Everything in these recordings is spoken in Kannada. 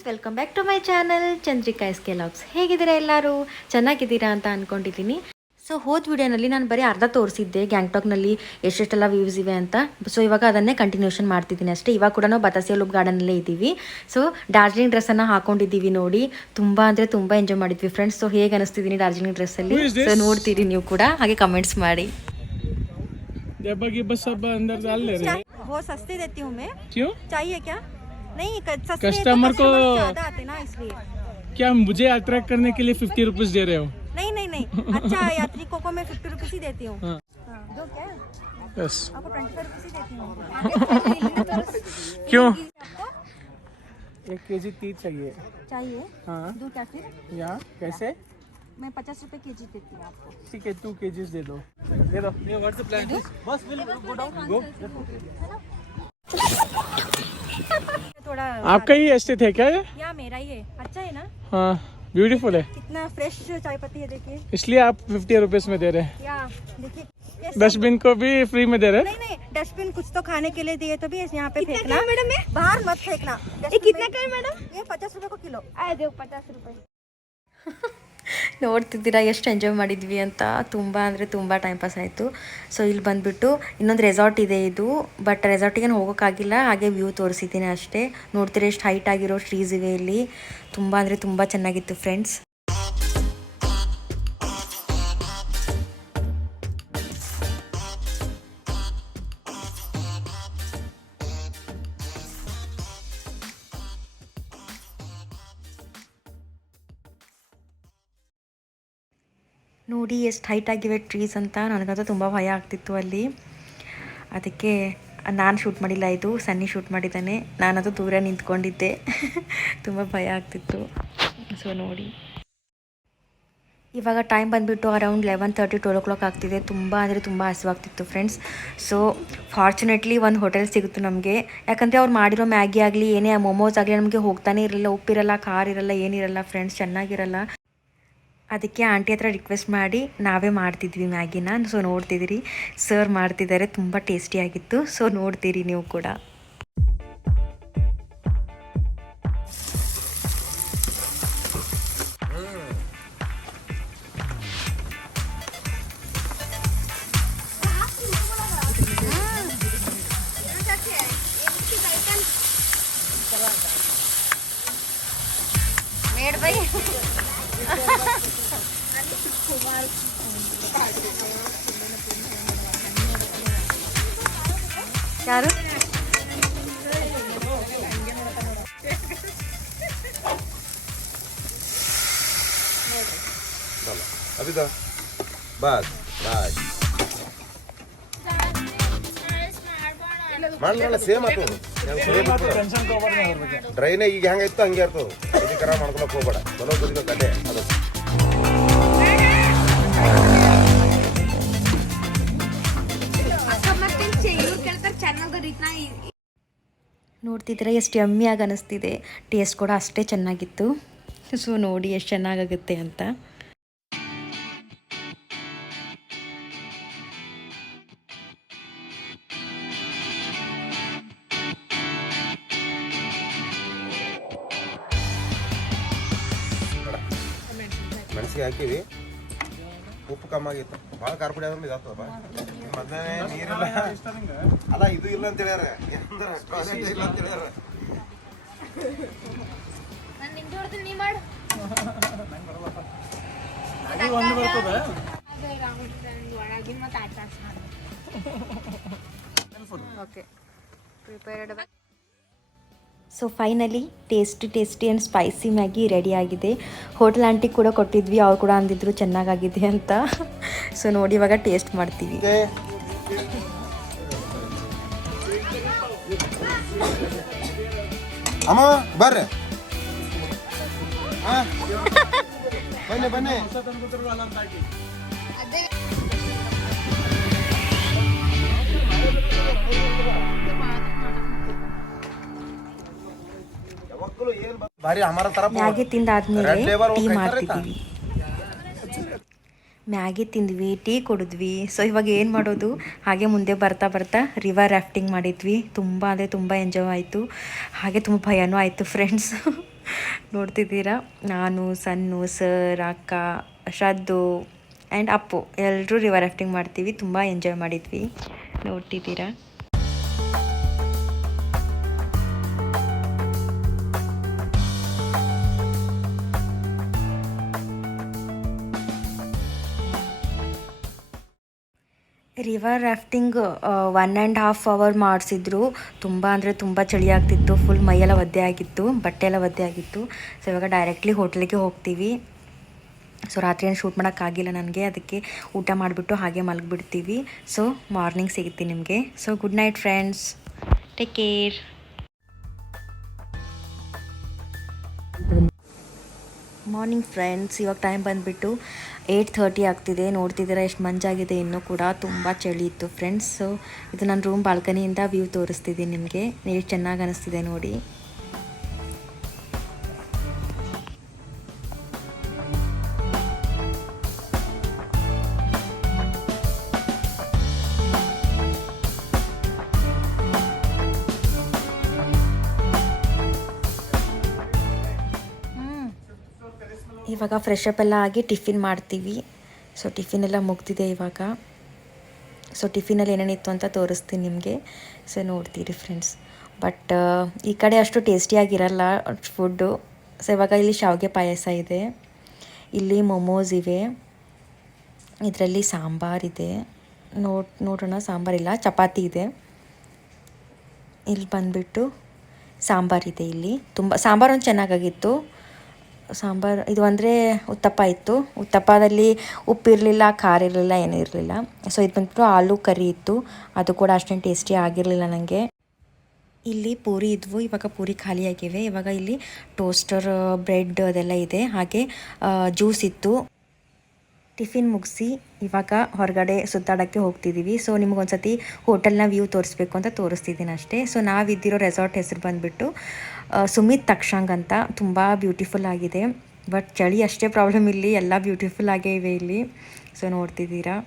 Guys, welcome back to my channel Chandrika S K logs. ಹೇಗಿದ್ದೀರಾ ಎಲ್ಲರೂ? ಚೆನ್ನಾಗಿದ್ದೀರಾ ಅಂತ ಅಂದ್ಕೊಂಡಿದ್ದೀನಿ. ಸೊ ಹೋದ ವಿಡಿಯೋನಲ್ಲಿ ನಾನು ಬರೀ ಅರ್ಧ ತೋರಿಸಿದ್ದೆ ಗ್ಯಾಂಗ್ಟಾಕ್ನಲ್ಲಿ ಎಷ್ಟೆಷ್ಟೆಲ್ಲ ವ್ಯೂಸ್ ಇವೆ ಅಂತ. ಸೊ ಇವಾಗ ಅದನ್ನೇ ಕಂಟಿನ್ಯೂಷನ್ ಮಾಡ್ತಿದ್ದೀನಿ ಅಷ್ಟೇ. ಇವಾಗ ಕೂಡ ನಾವು ಬತಾಸಿಯಾ ಲೂಪ್ ಗಾರ್ಡನಲ್ಲೇ ಇದ್ದೀವಿ. ಸೊ ಡಾರ್ಜಿಲಿಂಗ್ ಡ್ರೆಸ್ಸನ್ನು ಹಾಕೊಂಡಿದ್ದೀವಿ ನೋಡಿ. ತುಂಬ ಅಂದರೆ ತುಂಬ ಎಂಜಾಯ್ ಮಾಡಿದ್ವಿ ಫ್ರೆಂಡ್ಸ್. ಸೊ ಹೇಗೆ ಅನಿಸ್ತಿದ್ದೀನಿ ಡಾರ್ಜಿಲಿಂಗ್ ಡ್ರೆಸ್ಸಲ್ಲಿ? ಸೊ ನೋಡ್ತೀರಿ ನೀವು ಕೂಡ, ಹಾಗೆ ಕಮೆಂಟ್ಸ್ ಮಾಡಿ. वो सस्ती देती हूँ मैं. क्यों? चाहिए क्या? नहीं कस्टमर को ज्यादा आते ना इसलिए. क्या मुझे अट्रैक्ट करने के लिए 50 रुपीज दे रहे हो? नहीं नहीं नहीं अच्छा यात्रिकों को मैं 50 रुपीज ही देती हूँ. हाँ. दो क्या? यस. आपको 25 रुपीज ही देती हूँ. क्यों? 1 केजी तीज चाहिए. चाहिए? हाँ. दो क्या फिर? यहाँ कैसे? मैं 50 रुपए केजी देती हूँ आपको. ठीक है 2 केजीज दे दो. दे दो. ये व्हाट्स द प्लान? बस विल गो डाउन. गो. थोड़ा आपका ही एस्टेट है क्या ये? या मेरा ही है. अच्छा है ना? हाँ ब्यूटीफुल है. कितना फ्रेश चाय पत्ती है देखिए. इसलिए आप 50 रुपीज में दे रहे हैं. या देखिए. डस्टबिन को भी फ्री में दे रहे हैं? नहीं नहीं डस्टबिन कुछ तो खाने के लिए दिए तो भी यहाँ पे फेंकना मैडम. बाहर मत फेंकना. ये कितना का है मैडम? ये 50 रुपए को किलो. आए दो 50 रुपए. ನೋಡ್ತಿದ್ದೀರಾ ಎಷ್ಟು ಎಂಜಾಯ್ ಮಾಡಿದ್ವಿ ಅಂತ. ತುಂಬ ಅಂದರೆ ತುಂಬ ಟೈಮ್ ಪಾಸ್ ಆಯಿತು. ಸೊ ಇಲ್ಲಿ ಬಂದುಬಿಟ್ಟು ಇನ್ನೊಂದು ರೆಸಾರ್ಟ್ ಇದೆ ಇದು, ಬಟ್ ರೆಸಾರ್ಟಿಗೆ ಹೋಗೋಕ್ಕಾಗಿಲ್ಲ, ಹಾಗೆ ವ್ಯೂ ತೋರಿಸಿದ್ದೀನಿ ಅಷ್ಟೇ. ನೋಡ್ತೀರಾ ಎಷ್ಟು ಹೈಟ್ ಆಗಿರೋ ಟ್ರೀಸ್ ಇವೆ ಇಲ್ಲಿ. ತುಂಬ ಅಂದರೆ ತುಂಬ ಚೆನ್ನಾಗಿತ್ತು ಫ್ರೆಂಡ್ಸ್. ನೋಡಿ ಎಷ್ಟು ಹೈಟ್ ಆಗಿವೆ ಟ್ರೀಸ್ ಅಂತ. ನನಗಂತೂ ತುಂಬ ಭಯ ಆಗ್ತಿತ್ತು ಅಲ್ಲಿ, ಅದಕ್ಕೆ ನಾನು ಶೂಟ್ ಮಾಡಿಲ್ಲ, ಇದು ಸನ್ನಿ ಶೂಟ್ ಮಾಡಿದ್ದಾನೆ. ನಾನದು ದೂರ ನಿಂತ್ಕೊಂಡಿದ್ದೆ. ತುಂಬ ಭಯ ಆಗ್ತಿತ್ತು. ಸೊ ನೋಡಿ ಇವಾಗ ಟೈಮ್ ಬಂದುಬಿಟ್ಟು ಅರೌಂಡ್ 11:30 12 o'clock ಆಗ್ತಿದೆ. ತುಂಬ ಅಂದರೆ ತುಂಬ ಹಸಿವಾಗ್ತಿತ್ತು ಫ್ರೆಂಡ್ಸ್. ಸೊ ಫಾರ್ಚುನೇಟ್ಲಿ ಒಂದು ಹೋಟೆಲ್ ಸಿಗುತ್ತೆ ನಮಗೆ. ಯಾಕಂದರೆ ಅವ್ರು ಮಾಡಿರೋ ಮ್ಯಾಗಿ ಆಗಲಿ ಏನೇ ಮೊಮೋಸ್ ಆಗಲಿ ನಮಗೆ ಹೋಗ್ತಾನೆ ಇರಲಿಲ್ಲ. ಉಪ್ಪಿರಲ್ಲ, ಖಾರ ಇರಲ್ಲ, ಏನಿರಲ್ಲ ಫ್ರೆಂಡ್ಸ್, ಚೆನ್ನಾಗಿರಲ್ಲ. ಅದಕ್ಕೆ ಆಂಟಿ ಹತ್ರ ರಿಕ್ವೆಸ್ಟ್ ಮಾಡಿ ನಾವೇ ಮಾಡ್ತಿದ್ವಿ ಮ್ಯಾಗಿನ. ಸೊ ನೋಡ್ತಿದ್ದೀರಿ ಸರ್ ಮಾಡ್ತಿದ್ದಾರೆ, ತುಂಬ ಟೇಸ್ಟಿಯಾಗಿತ್ತು. ಸೊ ನೋಡ್ತೀರಿ ನೀವು ಕೂಡ. ಯಾರು अभी तो बस बस ಮಾಡಲ್ಲ ಸೇಮ್ ಆತು. ಡ್ರೈನೇ ಈಗ ಹೆಂಗಾಯ್ತು ಹಂಗೆ ಇರ್ತದೆ. ಇದಕ್ಕೆ ಮಾಡ್ಕೊಳಕ್ ಹೋಗ್ಬೇಡ. ಚಲೋ ಕುದಿಬೇಕು ಅದೇ ಅದು. ನೋಡ್ತಿದ್ರೆ ಎಷ್ಟು ಯಮ್ಮಿಯಾಗಿ ಅನ್ನಿಸ್ತಿದೆ. ಟೇಸ್ಟ್ ಕೂಡ ಅಷ್ಟೇ ಚೆನ್ನಾಗಿತ್ತು. ಸೊ ನೋಡಿ ಎಷ್ಟು ಚೆನ್ನಾಗಾಗುತ್ತೆ ಅಂತ. ಮೆಣಸಿಗೆ ಹಾಕಿವಿ, ಉಪ್ಪು ಕಮ್ಮಿ ಆಗಿತ್ತು. ಭಾಳ ಖಾರ ಪುಡಿ ಆದ್ರೆ ಇದಾಗ್ತದಪ್ಪ. ಮೊದಲೇ ನೀರಿಲ್ಲ ಅಲ್ಲ, ಇದು ಇಲ್ಲ ಅಂತ ಹೇಳ್ಯಾರ. ಇಲ್ಲ ಅಂತ ಹೇಳ್ಯಾರ. So finally tasty and spicy Maggi ready ಆಗಿದೆ. ಹೋಟೆಲ್ ಆಂಟಿಗೆ ಕೂಡ ಕೊಟ್ಟಿದ್ವಿ, ಅವ್ರು ಕೂಡ ಅಂದಿದ್ರು ಚೆನ್ನಾಗಾಗಿದೆ ಅಂತ. ಸೊ ನೋಡಿ ಇವಾಗ ಟೇಸ್ಟ್ ಮಾಡ್ತೀವಿ. ಅಮ್ಮ ಬರ್ರಿ, ಬನ್ನಿ ಬನ್ನಿ. ಮ್ಯಾಗಿ ತಿಂದಾದ್ಮೇಲೆ ಟೀ ಮಾಡ್ತಿದ್ದೀವಿ. ಮ್ಯಾಗಿ ತಿಂದ್ವಿ, ಟೀ ಕುಡಿದ್ವಿ. ಸೊ ಇವಾಗ ಏನು ಮಾಡೋದು, ಹಾಗೆ ಮುಂದೆ ಬರ್ತಾ ಬರ್ತಾ ರಿವರ್ ರಾಫ್ಟಿಂಗ್ ಮಾಡಿದ್ವಿ. ತುಂಬ ಅಂದರೆ ತುಂಬ ಎಂಜಾಯ್ ಆಯಿತು, ಹಾಗೆ ತುಂಬ ಭಯನೂ ಆಯಿತು ಫ್ರೆಂಡ್ಸ್. ನೋಡ್ತಿದ್ದೀರಾ, ನಾನು, ಸನ್ನು, ಸರ್, ಅಕ್ಕ, ಶ್ರದ್ದು ಆ್ಯಂಡ್ ಅಪ್ಪು ಎಲ್ಲರೂ ರಿವರ್ ರಾಫ್ಟಿಂಗ್ ಮಾಡ್ತೀವಿ. ತುಂಬ ಎಂಜಾಯ್ ಮಾಡಿದ್ವಿ. ನೋಡ್ತಿದ್ದೀರಾ. ರಿವರ್ ರಾಫ್ಟಿಂಗ್ 1.5 ಅವರ್ ಮಾಡಿಸಿದ್ರು. ತುಂಬ ಅಂದರೆ ತುಂಬ ಚಳಿ ಆಗ್ತಿತ್ತು. ಫುಲ್ ಮೈಯೆಲ್ಲ ಒದ್ದೆ ಆಗಿತ್ತು, ಬಟ್ಟೆ ಎಲ್ಲ ಒದ್ದೆ ಆಗಿತ್ತು. ಸೊ ಇವಾಗ ಡೈರೆಕ್ಟ್ಲಿ ಹೋಟ್ಲಿಗೆ ಹೋಗ್ತೀವಿ. ಸೊ ರಾತ್ರಿ ಏನು ಶೂಟ್ ಮಾಡೋಕ್ಕಾಗಿಲ್ಲ ನನಗೆ, ಅದಕ್ಕೆ ಊಟ ಮಾಡಿಬಿಟ್ಟು ಹಾಗೆ ಮಲಗಿಬಿಡ್ತೀವಿ. ಸೊ ಮಾರ್ನಿಂಗ್ ಸಿಗ್ತೀನಿ ನಿಮಗೆ. So good night friends, take care. Morning friends, ಇವಾಗ ಟೈಮ್ ಬಂದುಬಿಟ್ಟು 8:30 ಆಗ್ತಿದೆ. ನೋಡ್ತಿದ್ದೀರಾ ಎಷ್ಟು ಮಂಜಾಗಿದೆ. ಇನ್ನೂ ಕೂಡ ತುಂಬ ಚಳಿ ಇತ್ತು ಫ್ರೆಂಡ್ಸ್. ಸೊ ಇದು ನನ್ನ ರೂಮ್ ಬಾಲ್ಕನಿಯಿಂದ ವ್ಯೂ ತೋರಿಸ್ತಿದ್ದೀನಿ ನಿಮಗೆ. ಎಷ್ಟು ಚೆನ್ನಾಗಿ ಅನಿಸ್ತಿದೆ ನೋಡಿ. ಇವಾಗ ಫ್ರೆಶ್ ಅಪ್ ಎಲ್ಲ ಆಗಿ ಟಿಫಿನ್ ಮಾಡ್ತೀವಿ. ಸೊ ಟಿಫಿನ್ ಎಲ್ಲ ಮುಗ್ದಿದೆ ಇವಾಗ. ಸೊ ಟಿಫಿನಲ್ಲಿ ಏನೇನಿತ್ತು ಅಂತ ತೋರಿಸ್ತೀನಿ ನಿಮಗೆ. ಸೊ ನೋಡ್ತೀರಿ ಫ್ರೆಂಡ್ಸ್. ಬಟ್ ಈ ಕಡೆ ಅಷ್ಟು ಟೇಸ್ಟಿಯಾಗಿರಲ್ಲ ಫುಡ್ಡು. ಸೊ ಇವಾಗ ಇಲ್ಲಿ ಶಾವಿಗೆ ಪಾಯಸ ಇದೆ, ಇಲ್ಲಿ ಮೊಮೋಸ್ ಇವೆ, ಇದರಲ್ಲಿ ಸಾಂಬಾರಿದೆ. ನೋಡೋಣ, ಸಾಂಬಾರಿಲ್ಲ, ಚಪಾತಿ ಇದೆ. ಇಲ್ಲಿ ಬಂದುಬಿಟ್ಟು ಸಾಂಬಾರಿದೆ. ಇಲ್ಲಿ ತುಂಬ ಸಾಂಬಾರೊಂದು ಚೆನ್ನಾಗಾಗಿತ್ತು. ಸಾಂಬಾರು ಇದು ಅಂದರೆ ಉತ್ತಪ್ಪ ಇತ್ತು. ಉತ್ತಪ್ಪದಲ್ಲಿ ಉಪ್ಪಿರಲಿಲ್ಲ, ಖಾರ ಇರಲಿಲ್ಲ, ಏನೂ ಇರಲಿಲ್ಲ. ಸೊ ಇದು ಬಂದ್ಬಿಟ್ಟು ಆಲೂ ಕರಿ ಇತ್ತು, ಅದು ಕೂಡ ಅಷ್ಟೇನು ಟೇಸ್ಟಿ ಆಗಿರಲಿಲ್ಲ ನನಗೆ. ಇಲ್ಲಿ ಪೂರಿ ಇದ್ವು, ಇವಾಗ ಪೂರಿ ಖಾಲಿಯಾಗಿವೆ. ಇವಾಗ ಇಲ್ಲಿ ಟೋಸ್ಟರ್, ಬ್ರೆಡ್ ಅದೆಲ್ಲ ಇದೆ, ಹಾಗೆ ಜ್ಯೂಸ್ ಇತ್ತು. ಟಿಫಿನ್ ಮುಗಿಸಿ ಇವಾಗ ಹೊರಗಡೆ ಸುತ್ತಾಡೋಕ್ಕೆ ಹೋಗ್ತಿದ್ದೀವಿ. ಸೊ ನಿಮಗೊಂದು ಸತಿ ಹೋಟೆಲ್ನ ವ್ಯೂ ತೋರಿಸ್ಬೇಕು ಅಂತ ತೋರಿಸ್ತಿದ್ದೀನಿ ಅಷ್ಟೇ. ಸೊ ನಾವಿದ್ದಿರೋ ರೆಸಾರ್ಟ್ ಹೆಸರು ಬಂದುಬಿಟ್ಟು ಸುಮಿತ್ ತಕ್ಷಂಗ್ ಅಂತ. ತುಂಬ ಬ್ಯೂಟಿಫುಲ್ ಆಗಿದೆ. ಬಟ್ ಚಳಿ ಅಷ್ಟೇ ಪ್ರಾಬ್ಲಮ್, ಇಲ್ಲಿ ಎಲ್ಲ ಬ್ಯೂಟಿಫುಲ್ ಆಗೇ ಇವೆ ಇಲ್ಲಿ. ಸೊ ನೋಡ್ತಿದ್ದೀರಾ.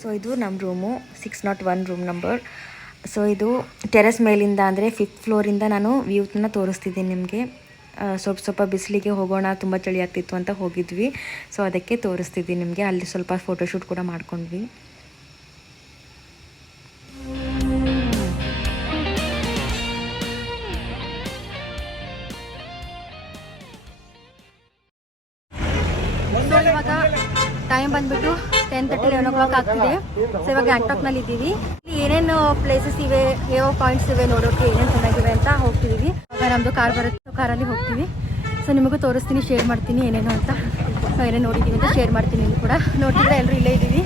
ಸೊ ಇದು ನಮ್ಮ ರೂಮು, 601 ರೂಮ್ ನಂಬರ್. ಸೊ ಇದು ಟೆರೆಸ್ ಮೇಲಿಂದ ಅಂದರೆ 5th ಫ್ಲೋರಿಂದ ನಾನು ವ್ಯೂನ ತೋರಿಸ್ತಿದ್ದೀನಿ ನಿಮಗೆ. ಸ್ವಲ್ಪ ಬಿಸಿಲಿಗೆ ಹೋಗೋಣ, ತುಂಬ ಚಳಿ ಆಗ್ತಿತ್ತು ಅಂತ ಹೋಗಿದ್ವಿ. ಸೊ ಅದಕ್ಕೆ ತೋರಿಸ್ತಿದ್ದೀನಿ ನಿಮಗೆ. ಅಲ್ಲಿ ಸ್ವಲ್ಪ ಫೋಟೋಶೂಟ್ ಕೂಡ ಮಾಡ್ಕೊಂಡ್ವಿ. ಇವಾಗ ಟೈಮ್ ಬಂದ್ಬಿಟ್ಟು 10:30, 11 o'clock ಆಗ್ತಿದೆ. ಸೊ ಇವಾಗ ಗ್ಯಾಂಗ್ಟಾಕ್ನಲ್ಲಿ ಇದ್ದೀವಿ. ಇಲ್ಲಿ ಏನೇನು ಪ್ಲೇಸಸ್ ಇವೆ, ಯಾವ ಪಾಯಿಂಟ್ಸ್ ಇವೆ ನೋಡೋಕ್ಕೆ, ಏನೇನು ಚೆನ್ನಾಗಿವೆ ಅಂತ ಹೋಗ್ತಿದ್ದೀವಿ. ಇವಾಗ ನಮ್ಮದು ಕಾರ್ ಬರುತ್ತೆ, ಕಾರಲ್ಲಿ ಹೋಗ್ತೀವಿ. ಸೊ ನಿಮಗೂ ತೋರಿಸ್ತೀನಿ, ಶೇರ್ ಮಾಡ್ತೀನಿ ಏನೇನು ಅಂತ. ಸೊ ಏನೇನು ನೋಡಿದ್ದೀವಿ ಅಂತ ಶೇರ್ ಮಾಡ್ತೀನಿ. ನೀವು ಕೂಡ ನೋಡ್ತಿದ್ರೆ ಎಲ್ಲರೂ ಇಲ್ಲೇ ಇದ್ದೀವಿ.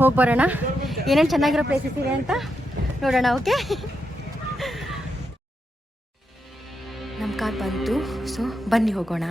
ಹೋಗಿ ಬರೋಣ, ಏನೇನು ಚೆನ್ನಾಗಿರೋ ಪ್ಲೇಸಸ್ ಇವೆ ಅಂತ ನೋಡೋಣ. ಓಕೆ, ನಮ್ಮ ಕಾರ್ ಬಂತು. ಸೊ ಬನ್ನಿ ಹೋಗೋಣ.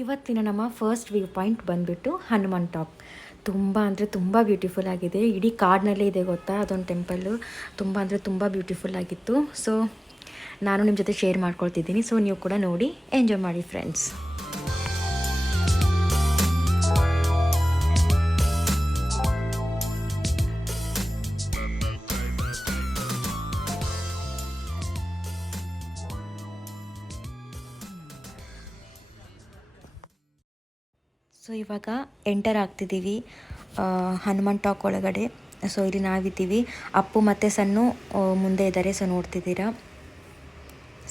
ಇವತ್ತಿನ ನಮ್ಮ ಫಸ್ಟ್ ವ್ಯೂ ಪಾಯಿಂಟ್ ಬಂದುಬಿಟ್ಟು ಹನುಮಾನ್ ಟಾಪ್. ತುಂಬ ಅಂದರೆ ತುಂಬ ಬ್ಯೂಟಿಫುಲ್ ಆಗಿದೆ. ಇಡೀ ಕಾಡಿನಲ್ಲೇ ಇದೆ ಗೊತ್ತಾ ಅದೊಂದು ಟೆಂಪಲ್ಲು. ತುಂಬ ಅಂದರೆ ತುಂಬ ಬ್ಯೂಟಿಫುಲ್ ಆಗಿತ್ತು. ಸೊ ನಾನು ನಿಮ್ಮ ಜೊತೆ ಶೇರ್ ಮಾಡ್ಕೊಳ್ತಿದ್ದೀನಿ. ಸೊ ನೀವು ಕೂಡ ನೋಡಿ ಎಂಜಾಯ್ ಮಾಡಿ ಫ್ರೆಂಡ್ಸ್. ಸೊ ಇವಾಗ ಎಂಟರ್ ಆಗ್ತಿದ್ದೀವಿ ಹನುಮಾನ್ ಟಾಕ್ ಒಳಗಡೆ. ಸೊ ಇಲ್ಲಿ ನಾವಿದ್ದೀವಿ, ಅಪ್ಪು ಮತ್ತು ಸನ್ನು ಮುಂದೆ ಇದ್ದಾರೆ. ಸೊ ನೋಡ್ತಿದ್ದೀರಾ.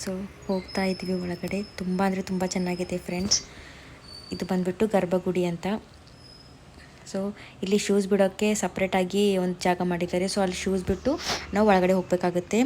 ಸೊ ಹೋಗ್ತಾ ಇದ್ದೀವಿ ಒಳಗಡೆ. ತುಂಬ ಅಂದರೆ ತುಂಬ ಚೆನ್ನಾಗಿದೆ ಫ್ರೆಂಡ್ಸ್. ಇದು ಬಂದುಬಿಟ್ಟು ಗರ್ಭಗುಡಿ ಅಂತ. ಸೊ ಇಲ್ಲಿ ಶೂಸ್ ಬಿಡೋಕ್ಕೆ ಸಪ್ರೇಟಾಗಿ ಒಂದು ಜಾಗ ಮಾಡಿದ್ದಾರೆ. ಸೊ ಅಲ್ಲಿ ಶೂಸ್ ಬಿಟ್ಟು ನಾವು ಒಳಗಡೆ ಹೋಗಬೇಕಾಗುತ್ತೆ.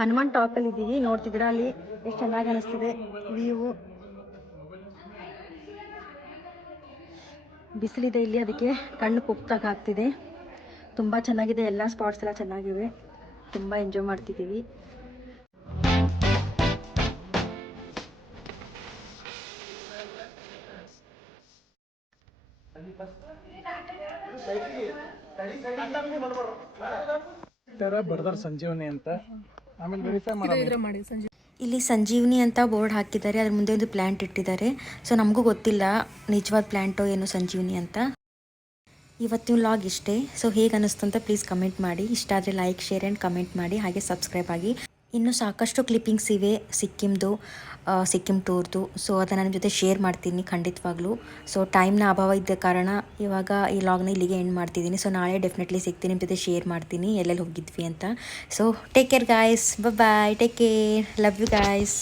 ಹನುಮಾನ್ ಟಾಪಲ್ಲಿ ಇದ್ದೀವಿ, ನೋಡ್ತಿದ್ದೀರಾ ಅಲ್ಲಿ ಎಷ್ಟು ಚೆನ್ನಾಗಿ ಅನಿಸ್ತಿದೆ ವ್ಯೂ. ಬಿಸಿಲಿದೆ ಇಲ್ಲಿ, ಅದಕ್ಕೆ ಕಣ್ಣು ಕುಕ್ತಾಗ ಆಗ್ತಿದೆ. ತುಂಬ ಚೆನ್ನಾಗಿದೆ, ಎಲ್ಲ ಸ್ಪಾಟ್ಸ್ ಎಲ್ಲ ಚೆನ್ನಾಗಿವೆ. ತುಂಬ ಎಂಜಾಯ್ ಮಾಡ್ತಿದ್ದೀವಿ. ಬರ್ದಾರ ಸಂಜೀವನಿ ಅಂತ, ಆಮೇಲೆ ವೆರಿಫೈ ಮಾಡಿ ಇಲ್ಲಿ ಸಂಜೀವಿನಿ ಅಂತ ಬೋರ್ಡ್ ಹಾಕಿದ್ದಾರೆ. ಅದ್ರ ಮುಂದೆ ಒಂದು ಪ್ಲ್ಯಾಂಟ್ ಇಟ್ಟಿದ್ದಾರೆ. ಸೊ ನಮಗೂ ಗೊತ್ತಿಲ್ಲ ನಿಜವಾದ ಪ್ಲ್ಯಾಂಟೋ ಏನು ಸಂಜೀವಿನಿ ಅಂತ. ಇವತ್ತಿನ ವ್ಲಾಗ್ ಇಷ್ಟೇ. ಸೊ ಹೇಗೆ ಅನ್ನಿಸ್ತು ಅಂತ ಪ್ಲೀಸ್ ಕಮೆಂಟ್ ಮಾಡಿ. ಇಷ್ಟ ಆದರೆ ಲೈಕ್, ಶೇರ್ ಆ್ಯಂಡ್ ಕಮೆಂಟ್ ಮಾಡಿ. ಹಾಗೆ ಸಬ್ಸ್ಕ್ರೈಬ್ ಆಗಿ. ಇನ್ನೂ ಸಾಕಷ್ಟು ಕ್ಲಿಪ್ಪಿಂಗ್ಸ್ ಇವೆ ಸಿಕ್ಕಿಂ ಟೂರ್ದು. ಸೊ ಅದನ್ನು ನನ್ನ ಜೊತೆ ಶೇರ್ ಮಾಡ್ತೀನಿ ಖಂಡಿತವಾಗ್ಲೂ. ಸೊ ಟೈಮ್ನ ಅಭಾವ ಇದ್ದ ಕಾರಣ ಇವಾಗ ಈ ವ್ಲಾಗ್ನ ಇಲ್ಲಿಗೆ ಎಂಡ್ ಮಾಡ್ತಿದ್ದೀನಿ. ಸೊ ನಾಳೆ ಡೆಫಿನೆಟ್ಲಿ ಸಿಗ್ತೀನಿ, ನಿಮ್ಮ ಜೊತೆ ಶೇರ್ ಮಾಡ್ತೀನಿ ಎಲ್ಲೆಲ್ಲಿ ಹೋಗಿದ್ವಿ ಅಂತ. So take care guys, bye, take care, love you guys.